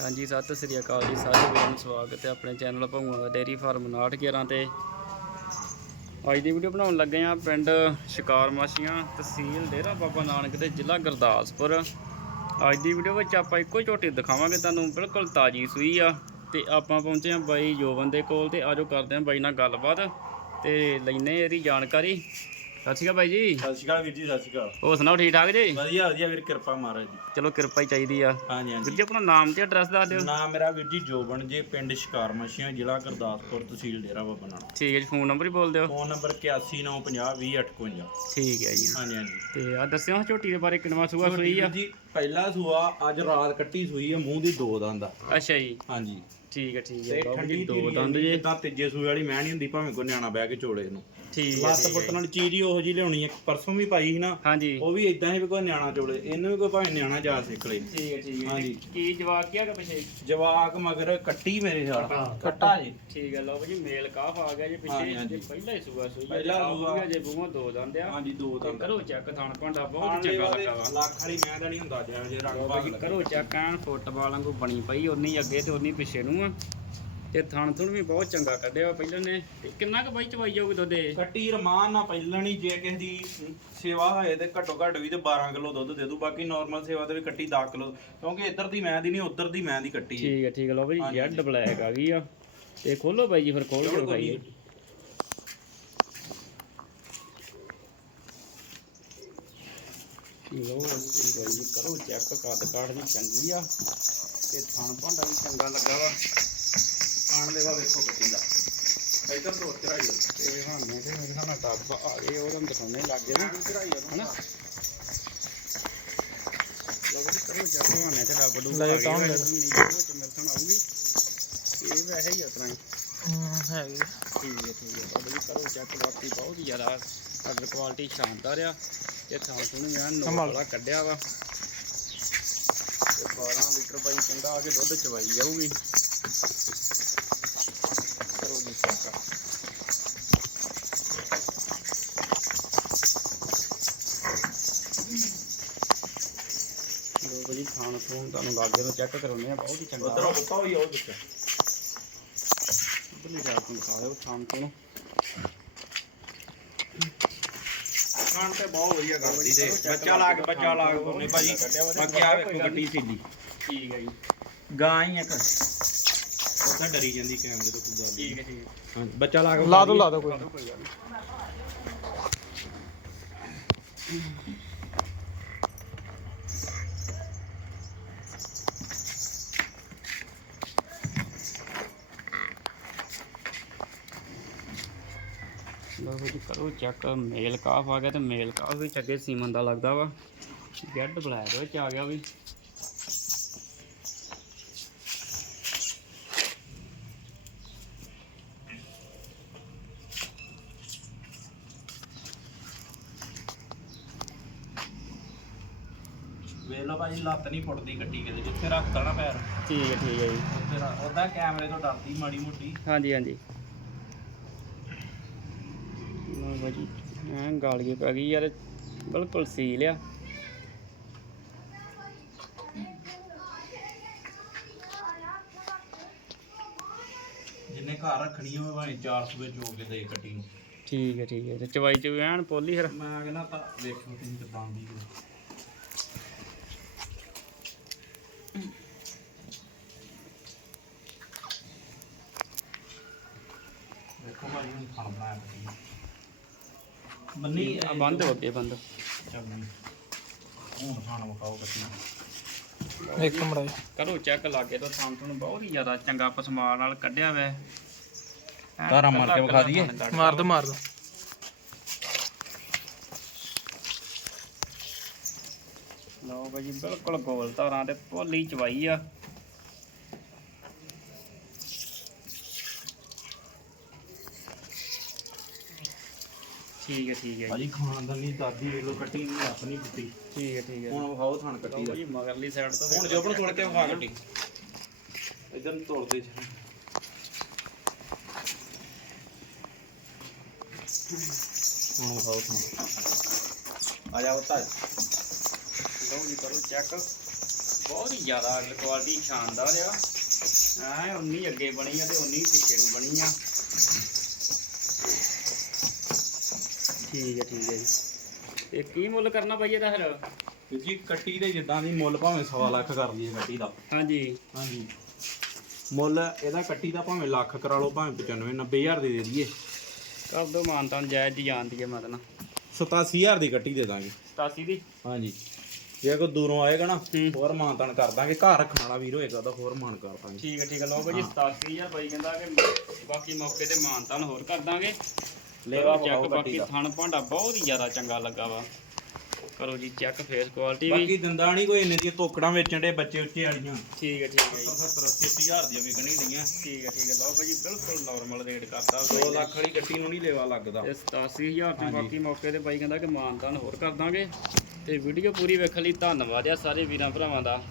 ਹਾਂਜੀ, ਸਤਿ ਸ੍ਰੀ ਅਕਾਲ ਜੀ, ਸਾਰੇ ਵੀਰਾਂ ਨੂੰ ਸਵਾਗਤ ਹੈ ਆਪਣੇ ਚੈਨਲ ਭੰਗੂਆਂ ਦਾ ਡੇਅਰੀ ਫਾਰਮ 911 ਤੇ। ਅੱਜ ਦੀ ਵੀਡੀਓ ਬਣਾਉਣ ਲੱਗੇ ਆ ਪਿੰਡ ਸ਼ਿਕਾਰ ਮਾਸ਼ੀਆਂ ਤਹਿਸੀਲ ਡੇਰਾ ਬਾਬਾ ਨਾਨਕ ਤੇ ਜ਼ਿਲ੍ਹਾ ਗੁਰਦਾਸਪੁਰ। ਅੱਜ ਦੀ ਵੀਡੀਓ ਵਿੱਚ ਆਪਾਂ ਇੱਕੋ ਹੀ ਝੋਟੀ ਦਿਖਾਵਾਂਗੇ, ਤੁਹਾਨੂੰ ਬਿਲਕੁਲ ਤਾਜੀ ਸੂਈ ਆ। ਤੇ ਆਪਾਂ ਪਹੁੰਚੇ ਆ ਬਾਈ ਜੋਬਨ ਦੇ ਕੋਲ ਤੇ ਆਜੋ ਕਰਦੇ ਆ ਬਾਈ ਨਾਲ ਗੱਲਬਾਤ ਤੇ ਲੈਨੇ ਇਹਦੀ ਜਾਣਕਾਰੀ। ਸਤਿ ਸ਼੍ਰੀ ਅਕਾਲ ਬਾਈ ਜੀ। ਸਤਿ ਸ਼੍ਰੀ ਅਕਾਲ ਵੀਰ ਜੀ ਸਤਿ ਸ਼੍ਰੀ ਅਕਾਲ। ਹੋਰ ਸੁਣਾਓ ਠੀਕ ਠਾਕ ਜੀ? ਵਧੀਆ ਵਧੀਆ ਵੀਰ ਕਿਰਪਾ ਮਹਾਰਾਜ ਜੀ ਚਲੋ ਕਿਰਪਾ ਹੀ ਚਾਹੀਦੀ ਆ। ਹਾਂਜੀ ਵੀਰ ਹਾਂਜੀ ਜੀ ਆਪਣਾ ਨਾਮ ਤੇ ਐਡਰੈਸ ਦੱਸ ਦਿਓ। ਨਾਮ ਮੇਰਾ ਵੀਰ ਜੀ ਜੋਬਨ ਜੇ ਪਿੰਡ ਸ਼ਿਕਾਰ ਮੱਛੀਆਂ ਜ਼ਿਲ੍ਹਾ ਗੁਰਦਾਸਪੁਰ ਤਹਿਸੀਲ ਡੇਰਾ ਬਾਬਾ ਨਾਨਕ। ਠੀਕ ਹੈ ਜੀ ਫੋਨ ਨੰਬਰ ਹੀ ਬੋਲ ਦਿਓ। ਫੋਨ ਨੰਬਰ 8195020851 ਠੀਕ ਹੈ ਜੀ। ਹਾਂਜੀ ਹਾਂਜੀ। ਤੇ ਆ ਦੱਸਿਓ ਝੋਟੀ ਦੇ ਬਾਰੇ ਕਿੰਨਵਾ ਸੂਆ ਸੂਈ ਆ? ਜੀ ਪਹਿਲਾ ਸੂਆ ਅੱਜ ਰਾਤ ਕੱਟੀ ਸੂਈ ਹੈ ਮੂੰਹ ਦੀ ਦੋ ਦੰਦ ਆ। ਅੱਛਾ ਜੀ। ਹਾਂਜੀ। ਠੀਕ ਹੈ ਠੀਕ ਤੇ ਹੈ ਬਾਬੂ ਠੰਡੀ ਜੀ ਦੋ ਦੰਦ ਜੇ। ਜਿੱਦਾਂ ਤੀਜੇ ਸੂਏ ਵਾਲੀ ਮੈਂ ਨਹੀਂ ਹੁੰਦੀ ਭਾਵੇਂ ਕੋਈ ਨਿਆਣਾ ਬਹਿ ਕੇ ਚੋੜੇ ਨੂੰ। ਠੀਕ ਹੈ ਲੱਤ ਠੀਕ ਹੈ। ਪੁੱਟਣ ਵਾਲੀ ਚੀਜ਼ ਹੀ ਉਹੋ ਜੀ ਲਿਆਉਣੀ ਇੱਕ ਪਰਸੋਂ ਵੀ ਪਾਈ ਸੀ ਨਾ ਹਾਂਜੀ। ਉਹ ਵੀ ਇਦਾਂ ਹੀ ਵੀ ਕੋਈ ਨਿਆਣਾ ਚੋੜੇ ਇਹਨੂੰ ਵੀ ਕੋਈ ਭਾਵੇਂ ਨਿਆਣਾ ਜਾ ਸਿੱਖ ਲੇ। ਠੀਕ ਹੈ ਠੀਕ ਹੈ ਹਾਂਜੀ। ਤੇ ਕੀ ਜਵਾਬ ਕੀ ਹੈਗਾ ਪਿੱਛੇ? ਜਵਾਕ ਮਗਰ ਕੱਟੀ ਮੇਰੇ ਖਿਆਲ ਕੱਟਾ। ਜੀ। ਠੀਕ ਹੈ ਲਓ ਜੀ ਮੇਲ ਕਾਫ ਆ ਗਿਆ ਜੀ ਹਾਂਜੀ, ਪਿੱਛੇ। ਹਾਂਜੀ। ਤੇ ਪਹਿਲਾ ਹੀ ਸੂਆ ਸੂਈ ਪਹਿਲਾ ਸੂਆ। ਸੂਆ ਜੇ ਬੂਹਾਂ ਦੋ ਦੰਦ ਆ। ਹਾਂਜੀ ਦੋ ਤੇ ਦੰਦ ਕਰੋ ਚੈੱਕ ਥਾਣ ਭਾਂਡਾ ਬਹੁਤ ਚੰਗਾ ਵਾਲੇ ਲੱਗਾ ਵਾ। ਲੱਖ ਵਾਲੀ ਮੈਂ ਤਾਂ ਨਹੀਂ ਹੁੰਦਾ। ਜਿਹਾ ਜੇ ਰੰਗ। ਕਰੋ ਚੈੱਕ ਐਨ ਫੁੱਟਬਾਲ ਵਾਂਗੂ ਬਣੀ ਪਈ ਉਨੀ ਅੱਗੇ ਤੇ ਉਨੀ ਪਿੱਛੇ ਨੂੰ ਆ। ਤੇ ਥਣ ਥੁਣ ਵੀ ਬਹੁਤ ਚੰਗਾ ਕੱਢਿਆ ਪਹਿਲਾਂ ਨੇ। ਤੇ ਕਿੰਨਾ ਕੁ ਬਾਈ ਚਵਾਈ ਜਾਊਗੀ ਦੁੱਧ ਇਹ? ਕੱਟੀ ਰਮਾਨ ਨਾ ਪਹਿਲਣੀ ਜੇ ਕਿਸੇ ਦੀ ਸੇਵਾ ਹੋਏ ਤੇ ਘੱਟੋ ਘੱਟ ਵੀ ਤੇ 12 ਕਿਲੋ ਦੁੱਧ ਦੇ ਦੂ ਬਾਕੀ ਨਾਰਮਲ ਸੇਵਾ ਤੇ ਵੀ ਕੱਟੀ 10 ਕਿਲੋ। ਕਿਉਂਕਿ ਇੱਧਰ ਦੀ ਮੈਂ ਦੀ ਨਹੀਂ ਉੱਧਰ ਦੀ ਮੈਂ ਦੀ ਕੱਟੀ ਹੈ। ਠੀਕ ਹੈ ਠੀਕ ਹੈ ਲਓ ਬਈ ਜੈਡ ਬਲੈਕ ਆ ਗਈ ਆ। ਤੇ ਖੋਲੋ ਬਾਈ ਜੀ ਫਿਰ ਖੋਲ ਕੇ ਚਲੋ ਕੋਈ ਵਿਖਾਈਏ ਨੀ। ਲੋ ਜੀ ਬਾਈ ਕਰੋ ਚੈੱਕ ਕੱਦ ਕਾਠ ਦੀ ਚੰਗੀ ਆ। ਤੇ ਥਣ ਭਾਂਡਾ ਵੀ ਚੰਗਾ ਲੱਗਾ ਵਾ। ਆਣ ਦੇਵਾ ਵੇਖੋ ਕੱਟੀ ਦਾ। ਇੱਧਰ ਤੋਂ ਚੜਾਈ ਤੇ ਹਾਨੇ ਤੇ ਮੇਰੇ ਸਾਹਮਣੇ ਡੱਬ ਆ ਗਏ ਉਹ ਤੁਹਾਨੂੰ ਦਿਖਾਉਣੇ ਲੱਗ ਗਏ ਨਾ। ਚੜਾਈ ਹਨਾ? ਲੋ ਜੀ ਕਰੋ ਚੈੱਕ ਹਾਨੇ ਤੇ ਡੱਬ ਡੂ ਲੈ ਆ ਕੌਣ ਲੈ? ਵਿੱਚ ਮਿਲਣ ਆਊਗੀ ਇਹ ਵੈਸੇ ਹੀ ਉਤਰਾ ਹੀ। ਹੈਗੇ ਠੀਕ ਹੈ ਠੀਕ ਹੈ ਜੀ ਕਰੋ ਚੈੱਕ ਬਾਕੀ ਬਹੁਤ ਹੀ ਜ਼ਿਆਦਾ ਆਰਡਰ ਕੁਆਲਿਟੀ ਸ਼ਾਨਦਾਰ ਆ ਇਹ ਥਾਂ ਸੁਣ ਸੰਭਾਲ। ਵਾਲਾ ਕੱਢਿਆ ਵਾ। ਤੇ 12 ਲੀਟਰ ਬਾਈ ਕਹਿੰਦਾ ਆ ਕੇ ਦੁੱਧ ਚਵਾਈ ਜਾਊਗੀ। ਕਰੋ ਜੀ ਚੈੱਕ ਲੋ ਬਾਈ ਥਾਂ ਸੁਣ ਤੁਹਾਨੂੰ ਲਾਗੇ ਤੋਂ ਚੈੱਕ ਕਰਾਉਣੇ ਆ ਬਹੁਤ ਹੀ ਚੰਗਾ। ਉਧਰ। ਬਤਾ ਹੋਈ ਉਹ ਦਿੱਤਾ ਉਧਰਲੀ ਸਾਈਡ ਤੋਂ ਦਿਖਾ ਦਿਓ ਥਾਂ ਤੋਂ ਖਾਣ ਤੇ ਬਹੁਤ ਵਧੀਆ ਕਰਦੀ ਤੇ ਬੱਚਾ ਲਾ ਕੇ ਬੱਚਾ ਲਾ ਕੇ ਕੋਨੇ ਭਾਜੀ ਬਾਕੀ ਆ ਵੇਖੋ ਗੱਡੀ ਸੀਲੀ ਠੀਕ ਹੈ ਜੀ। ਗਾਂ ਹੀ ਇੱਕ। ਉਹਦਾ ਡਰੀ ਜਾਂਦੀ ਕੈਮਰੇ ਤੋਂ ਕੋਈ ਗੱਲ ਨਹੀਂ। ਠੀਕ ਹੈ ਠੀਕ ਹੈ। ਹਾਂ ਬੱਚਾ ਲਾ ਕੇ ਲਾ ਦੋ ਲਾ ਦੋ। ਕੋਈ। ਲਓ ਜੀ ਕਰੋ ਚੈੱਕ ਮੇਲ ਕਾਫ ਆ ਗਿਆ ਤੇ ਮੇਲ ਕਾਫ ਵਿੱਚ ਅੱਗੇ ਸੀਮਨ ਦਾ ਲੱਗਦਾ ਵਾ। ਗੈਡ ਬਲੈਕ ਵਿੱਚ ਆ ਗਿਆ ਵੀ। ਵੇਖ ਲਓ ਭਾਜੀ ਲੱਤ ਨਹੀਂ ਫੁੱਟਦੀ ਗੱਡੀ ਕਿਤੇ ਜਿੱਥੇ ਰੱਖਤਾ ਨਾ ਪੈਰ। ਠੀਕ ਹੈ ਠੀਕ ਹੈ ਜੀ। ਉੱਥੇ ਉਹਦਾ ਕੈਮਰੇ ਤੋਂ ਡਰਦੀ ਮਾੜੀ ਮੋਟੀ। ਹਾਂਜੀ ਹਾਂਜੀ। ਲਓ ਬਾਜੀ ਐਂ ਗਾਲੀਏ ਪੈ ਗਈ ਯਾਰ ਬਿਲਕੁਲ ਸੀਲ ਆ। ਜਿੰਨੇ ਘਰ ਰੱਖਣੀ ਹੋਵੇ ਭਾਵੇਂ 400 ਵਿੱਚ ਹੋ ਕੇ ਦੇ ਨੂੰ। ਠੀਕ ਹੈ ਠੀਕ ਹੈ ਤੇ ਚਵਾਈ ਚ ਵੀ ਐਨ ਪੋਲੀ ਫਿਰ? ਮੈਂ ਕਹਿੰਦਾ ਤਾਂ ਵੇਖੋ ਤੁਸੀਂ ਤੇ ਬੰਦੀ ਵੇਖੋ ਭਾਜੀ ਹੁਣ ਖਾਣ ਬਣਾਇਆ ਗੱਡੀ ਬੰਨੀ ਆ ਬੰਦ ਹੋ ਗਏ ਬੰਦ। ਚੱਲ ਹੁਣ ਖਾਣ ਮਕਾਓ ਗੱਡੀ ਇੱਕ ਮੜਾ ਕਰੋ ਚੈੱਕ ਲਾਗੇ ਤੋਂ ਥਾਂ ਤੁਹਾਨੂੰ ਬਹੁਤ ਹੀ ਜ਼ਿਆਦਾ ਚੰਗਾ ਪਸਮਾਰ ਨਾਲ ਕੱਢਿਆ ਵੈ। ਐਨ ਧਾਰਾਂ ਮਾਰ ਕੇ ਕੱਲਾ ਵਿਖਾ ਦਈਏ? ਕੱਲਾ ਮਾਰ ਦੋ ਮਾਰ ਦੋ। ਲਓ ਬਾਜੀ ਬਿਲਕੁਲ ਗੋਲ ਧਾਰਾਂ ਤੇ ਪੋਲੀ ਚਵਾਈ ਆ। ਠੀਕ ਹੈ ਠੀਕ ਹੈ ਭਾਜੀ ਖਾਣ ਦਾ ਨਹੀਂ ਦਾਦੀ ਵੇਖ ਲੋ ਕੱਟੀ ਨਹੀਂ ਹੱਥ ਨਹੀਂ ਕੁੱਟੀ। ਠੀਕ ਹੈ ਠੀਕ ਹੈ। ਹੁਣ ਵਿਖਾਓ ਥਣ ਕੱਟੀ ਦਾ। ਜੀ ਮਗਰਲੀ ਸਾਈਡ ਤੋਂ ਹੁਣ ਜੋਬਨ ਤੋੜ ਕੇ ਵਿਖਾ ਗੱਡੀ ਇਧਰ ਨੂੰ ਤੋੜਦੇ ਜੀ। ਹੁਣ ਵਿਖਾਓ ਥਣ। ਆ ਜਾ ਬਤਾ ਲਓ ਜੀ ਕਰੋ ਚੈੱਕ ਬਹੁਤ ਹੀ ਜ਼ਿਆਦਾ ਕੁਆਲਿਟੀ ਸ਼ਾਨਦਾਰ ਆ। ਐ ਉਨੀ ਅੱਗੇ ਬਣੀ ਆ ਤੇ ਉਨੀ ਪਿੱਛੇ ਨੂੰ ਬਣੀ ਆ। ਠੀਕ ਹੈ ਠੀਕ ਹੈ ਜੀ। ਤੇ ਕੀ ਮੁੱਲ ਕਰਨਾ ਭਾਈ ਇਹਦਾ ਫਿਰ? ਵੀਰ ਜੀ ਕੱਟੀ ਦੇ ਜਿੱਦਾਂ ਦੀ ਮੁੱਲ ਭਾਵੇਂ ਸਵਾ ਲੱਖ ਕਰ ਲਈਏ ਕੱਟੀ ਦਾ। ਹਾਂਜੀ। ਹਾਂਜੀ। ਮੁੱਲ ਇਹਦਾ ਕੱਟੀ ਦਾ ਭਾਵੇਂ ਲੱਖ ਕਰਾ ਲਓ ਭਾਵੇਂ 95 90000 ਦੀ ਦੇ ਦਈਏ। ਕਰ ਦੋ ਮਾਨਤਾਂ ਜਾਇਜ਼ ਦੀ ਜਾਣਦੀ ਹੈ ਮਤਲਬ 87000 ਦੀ ਕੱਟੀ ਦੇ ਦਾਂਗੇ। 87 ਦੀ? ਹਾਂਜੀ। ਜੇ ਕੋਈ ਦੂਰੋਂ ਆਏਗਾ ਨਾ। ਹੋਰ ਮਾਨਤਾਨ ਕਰ ਦਾਂਗੇ। ਘਰ ਰੱਖਣ ਵਾਲਾ ਵੀਰ ਹੋਏਗਾ ਤਾਂ ਹੋਰ ਮਾਨ ਕਰ ਦਾਂਗੇ। ਠੀਕ ਹੈ ਠੀਕ ਹੈ। ਲਓ ਭਾਜੀ 87000 ਭਾਈ ਕਹਿੰਦਾ ਕਿ ਬਾਕੀ ਮੌਕੇ ਤੇ ਮਾਨਤਾਨ ਹੋਰ ਕਰ ਦਾਂਗੇ। ਲੇਵਾ ਚੈੱਕ ਬਾਕੀ ਦਾ। ਥਣ ਭਾਂਡਾ ਬਹੁਤ ਹੀ ਜ਼ਿਆਦਾ ਚੰਗਾ ਲੱਗਾ ਵਾ। ਕਰੋ ਜੀ ਚੈੱਕ ਫੇਸ ਕੁਆਲਿਟੀ ਵੀ। ਬਾਕੀ ਦਿੰਦਾ ਨਹੀਂ ਕੋਈ ਇੰਨੇ ਦੀਆਂ ਤੋਕੜਾਂ ਵੇਚਣ ਦੇ ਬੱਚੇ ਉੱਚੇ ਵਾਲੀਆਂ। ਠੀਕ ਹੈ ਠੀਕ ਹੈ ਜੀ। 70 80000 ਦੀਆਂ ਵਿਕਣੀ ਲਈਆਂ ਠੀਕ ਹੈ ਠੀਕ ਹੈ। ਲਓ ਭਾਜੀ ਬਿਲਕੁਲ ਨਾਰਮਲ ਰੇਟ ਕਰਦਾ 2 ਲੱਖ ਵਾਲੀ ਕੱਟੀ ਨੂੰ ਨਹੀਂ ਲੇਵਾ ਲੱਗਦਾ। ਤੇ 87000 ਤੇ। ਬਾਕੀ ਮੌਕੇ ਤੇ ਬਾਈ ਕਹਿੰਦਾ ਕਿ ਮਾਨਤਾਨ ਹੋਰ ਕਰ ਦਾਂਗੇ। ਤੇ ਵੀਡੀਓ ਪੂਰੀ ਵੇਖਣ ਲਈ ਧੰਨਵਾਦ ਆ ਸਾਰੇ ਵੀਰਾਂ ਭਰਾਵਾਂ ਦਾ।